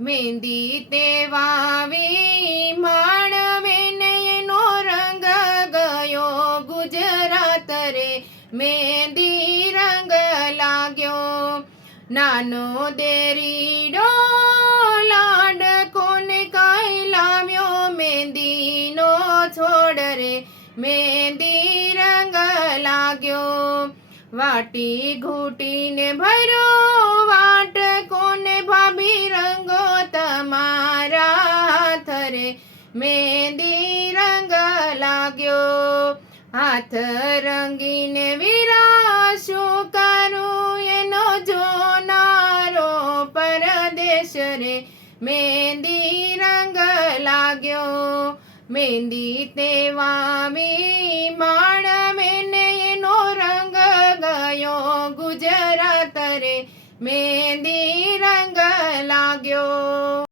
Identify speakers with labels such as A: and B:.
A: મહેંદી તે વાવી માણવેને એનો રંગ ગયો ગુજરાત રે મહેંદી રંગ લાગ્યો. નાનો દેરીડો લાડકોને કાંઈ લાવ્યો? મહેંદીનો છોડ રે. મહેંદી રંગ લાગ્યો. વાટી ઘૂંટીને ભર્યો રે મહેંદી રંગ લાગ્યો. હાથ રંગીને વિરાશો કરું એનો જોનારો પરદેશ રે. મહેંદી રંગ લાગ્યો. મહેંદી તેવા માણ મેને એનો રંગ ગયો. ગુજરાત રે મહેંદી